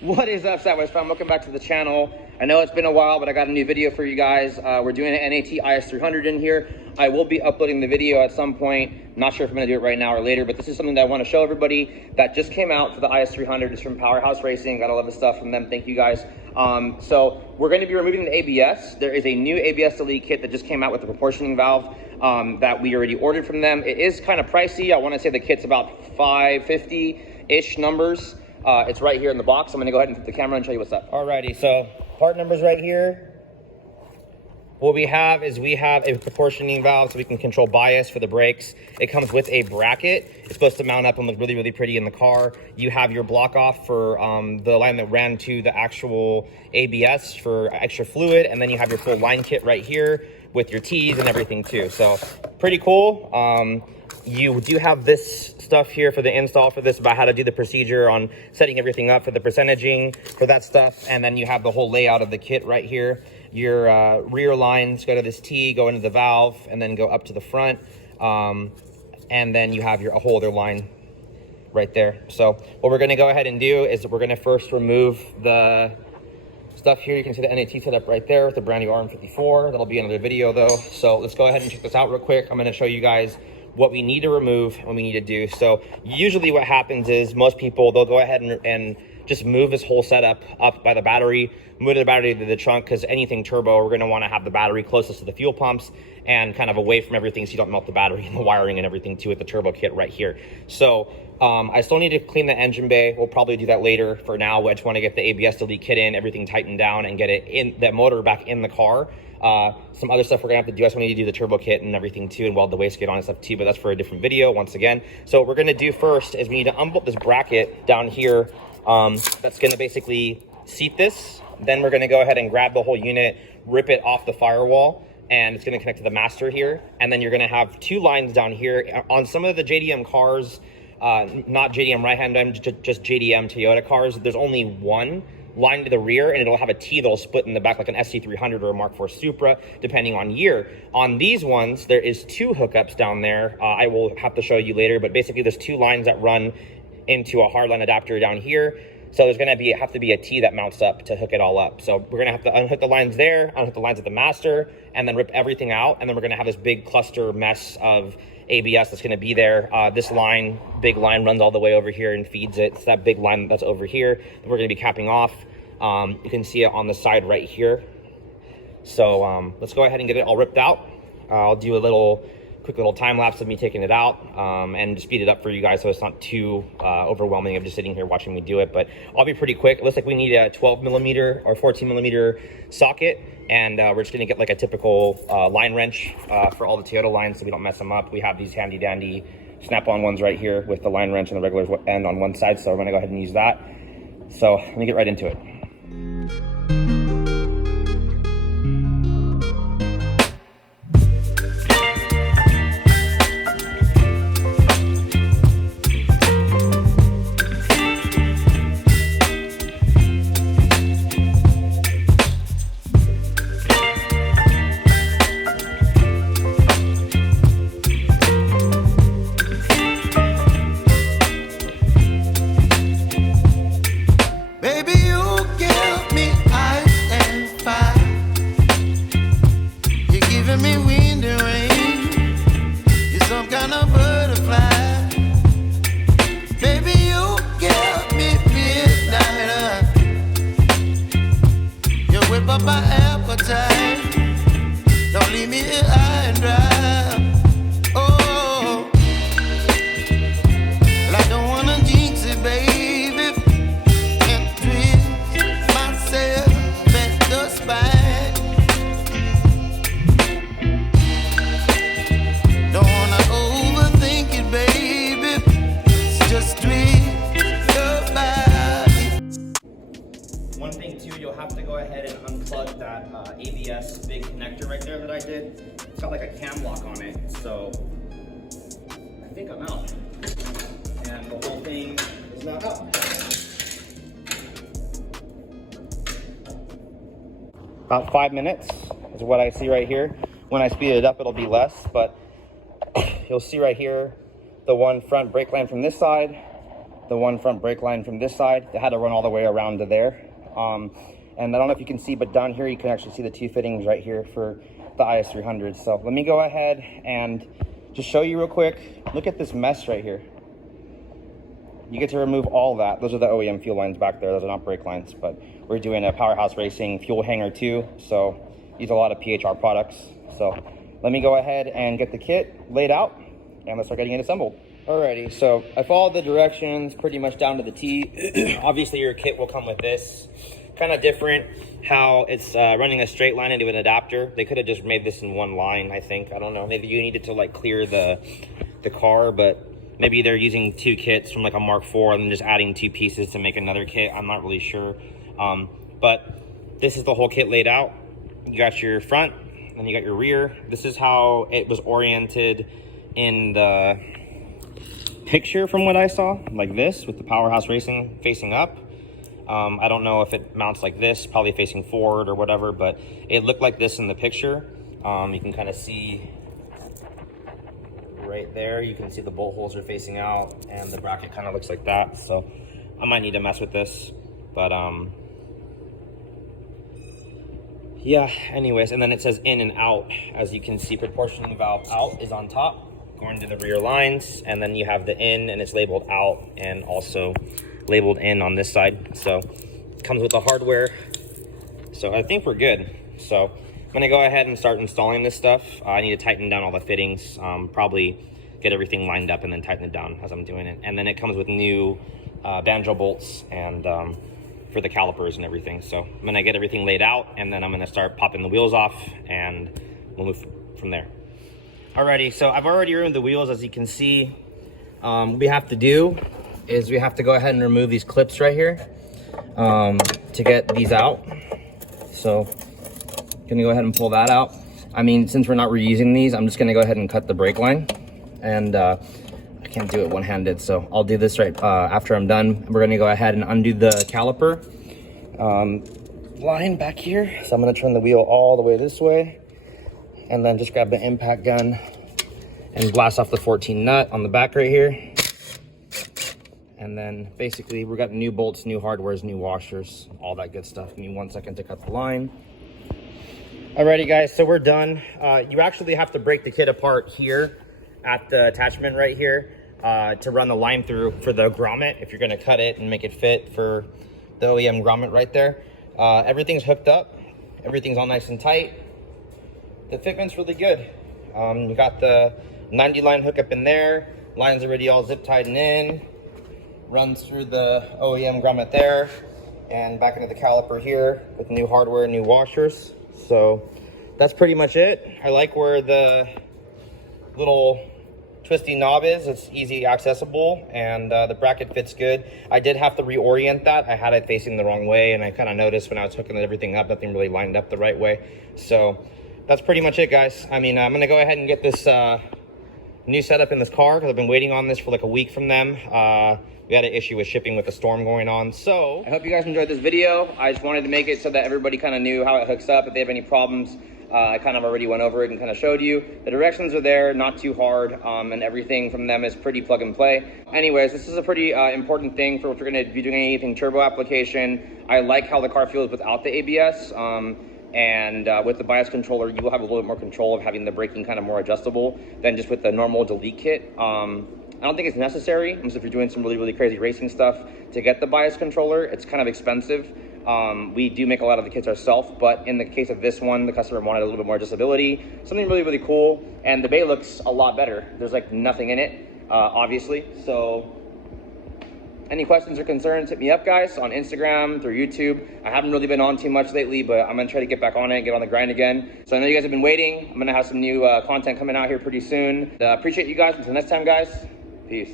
What is up, Sideways fam? Welcome back to the channel. I know it's been a while, but I got a new video for you guys. We're doing an NAT Is300 in here. I will be uploading the video at some point. Not sure if I'm gonna do it right now or later, but this is something that I wanna show everybody that just came out for the Is300. It's from Powerhouse Racing. Gotta love the stuff from them. Thank you guys. So we're gonna be removing the ABS. There is a new ABS delete kit that just came out with the proportioning valve that we already ordered from them. It is kind of pricey. I wanna say the kit's about $550-ish numbers. It's right here in the box. I'm gonna go ahead and flip the camera and show you what's up. Alrighty, so part numbers right here. What we have is we have a proportioning valve so we can control bias for the brakes. It comes with a bracket. It's supposed to mount up and look really, really pretty in the car. You have your block off for the line that ran to the actual ABS for extra fluid, and then you have your full line kit right here with your T's and everything too. So pretty cool. You do have this stuff here for the install for this, about how to do the procedure on setting everything up for the percentaging for that stuff. And then you have the whole layout of the kit right here. Your rear lines go to this T, go into the valve, and then go up to the front. And then you have your whole other line right there. So what we're gonna go ahead and do is we're gonna first remove the stuff here. You can see the NAT setup right there with the brand new RM54. That'll be another video though. So let's go ahead and check this out real quick. I'm gonna show you guys what we need to remove and what we need to do. So usually what happens is most people, they'll go ahead and just move this whole setup up by the battery, move the battery to the trunk, because anything turbo, we're going to want to have the battery closest to the fuel pumps and kind of away from everything so you don't melt the battery and the wiring and everything too with the turbo kit right here. So I still need to clean the engine bay. We'll probably do that later. For now, I just want to get the ABS delete kit in, everything tightened down, and get it in, that motor back in the car. Some other stuff we're gonna have to do. I just want to do the turbo kit and everything too, and weld the wastegate on and stuff too, but that's for a different video once again. So what we're gonna do first is we need to unbolt this bracket down here. That's gonna basically seat this. Then we're gonna go ahead and grab the whole unit, rip it off the firewall, and it's gonna connect to the master here. And then you're gonna have two lines down here. On some of the JDM cars, not JDM right-hand, just JDM Toyota cars, there's only one line to the rear, and it'll have a T that'll split in the back like an SC300 or a Mark IV Supra, depending on year. On these ones, there is two hookups down there. I will have to show you later, but basically there's two lines that run into a hardline adapter down here. So there's gonna have to be a T that mounts up to hook it all up. So we're gonna have to unhook the lines there, unhook the lines at the master, and then rip everything out. And then we're gonna have this big cluster mess of ABS that's gonna be there. This line, big line, runs all the way over here and feeds it. It's that big line that's over here that we're gonna be capping off. You can see it on the side right here. So let's go ahead and get it all ripped out. I'll do a quick little time lapse of me taking it out and speed it up for you guys so it's not too overwhelming of just sitting here watching me do it. But I'll be pretty quick. It looks like we need a 12mm or 14mm socket, and we're just gonna get like a typical line wrench for all the Toyota lines so we don't mess them up. We have these handy dandy snap-on ones right here with the line wrench and the regular end on one side, so we're gonna go ahead and use that. So let me get right into it. One thing too, you'll have to go ahead and unplug that ABS big connector right there that I did. It's got like a cam lock on it, so I think I'm out. And the whole thing is not out. About 5 minutes is what I see right here. When I speed it up, it'll be less, but you'll see right here, the one front brake line from this side, the one front brake line from this side. They had to run all the way around to there. And I don't know if you can see, but down here you can actually see the two fittings right here for the IS300. So let me go ahead and just show you real quick. Look at this mess right here. You get to remove all that. Those are the OEM fuel lines back there. Those are not brake lines, but we're doing a Powerhouse Racing fuel hanger too. So use a lot of PHR products. So let me go ahead and get the kit laid out and let's start getting it assembled. Alrighty, so I followed the directions pretty much down to the T. Obviously your kit will come with this. Kind of different how it's running a straight line into an adapter. They could have just made this in one line, I think. I don't know, maybe you needed to like clear the car, but maybe they're using two kits from like a Mark IV and then just adding two pieces to make another kit. I'm not really sure. But this is the whole kit laid out. You got your front and you got your rear. This is how it was oriented in the picture from what I saw, like this with the Powerhouse Racing facing up. I don't know if it mounts like this, probably facing forward or whatever, but it looked like this in the picture. You can kind of see right there, you can see the bolt holes are facing out and the bracket kind of looks like that. So I might need to mess with this, but yeah, anyways. And then it says in and out. As you can see, proportioning valve out is on top going to the rear lines, and then you have the in and it's labeled out and also labeled in on this side. So it comes with the hardware, so I think we're good. So I'm gonna go ahead and start installing this stuff. I need to tighten down all the fittings, probably get everything lined up and then tighten it down as I'm doing it. And then it comes with new banjo bolts and for the calipers and everything. So I'm gonna get everything laid out and then I'm gonna start popping the wheels off and we'll move from there. Alrighty, so I've already removed the wheels. As you can see, what we have to do is we have to go ahead and remove these clips right here to get these out. So gonna go ahead and pull that out. I mean, since we're not reusing these, I'm just gonna go ahead and cut the brake line, and I can't do it one-handed, so I'll do this right after I'm done. We're gonna go ahead and undo the caliper line back here. So I'm gonna turn the wheel all the way this way and then just grab the impact gun and blast off the 14 nut on the back right here. And then basically we got new bolts, new hardwares, new washers, all that good stuff. Give me 1 second to cut the line. Alrighty guys, so we're done. You actually have to break the kit apart here at the attachment right here to run the line through for the grommet if you're gonna cut it and make it fit for the OEM grommet right there. Everything's hooked up, everything's all nice and tight. The fitment's really good. You got the 90 line hookup in there, line's already all zip tied and in, runs through the OEM grommet there, and back into the caliper here with new hardware, new washers. So that's pretty much it. I like where the little twisty knob is. It's easy accessible, and the bracket fits good. I did have to reorient that. I had it facing the wrong way, and I kind of noticed when I was hooking everything up, nothing really lined up the right way. So that's pretty much it, guys. I mean, I'm gonna go ahead and get this new setup in this car because I've been waiting on this for like a week from them. We had an issue with shipping with the storm going on. So I hope you guys enjoyed this video. I just wanted to make it so that everybody kind of knew how it hooks up. If they have any problems, I kind of already went over it and kind of showed you. The directions are there, not too hard, and everything from them is pretty plug and play. Anyways, this is a pretty important thing for if you're gonna be doing anything turbo application. I like how the car feels without the ABS. And with the bias controller, you will have a little bit more control of having the braking kind of more adjustable than just with the normal delete kit. I don't think it's necessary, unless if you're doing some really, really crazy racing stuff to get the bias controller. It's kind of expensive. We do make a lot of the kits ourselves, but in the case of this one, the customer wanted a little bit more disability, something really, really cool. And the bay looks a lot better. There's like nothing in it, obviously. So any questions or concerns, hit me up, guys, on Instagram, through YouTube. I haven't really been on too much lately, but I'm gonna try to get back on it, get on the grind again. So I know you guys have been waiting. I'm gonna have some new content coming out here pretty soon. Appreciate you guys. Until next time, guys, peace.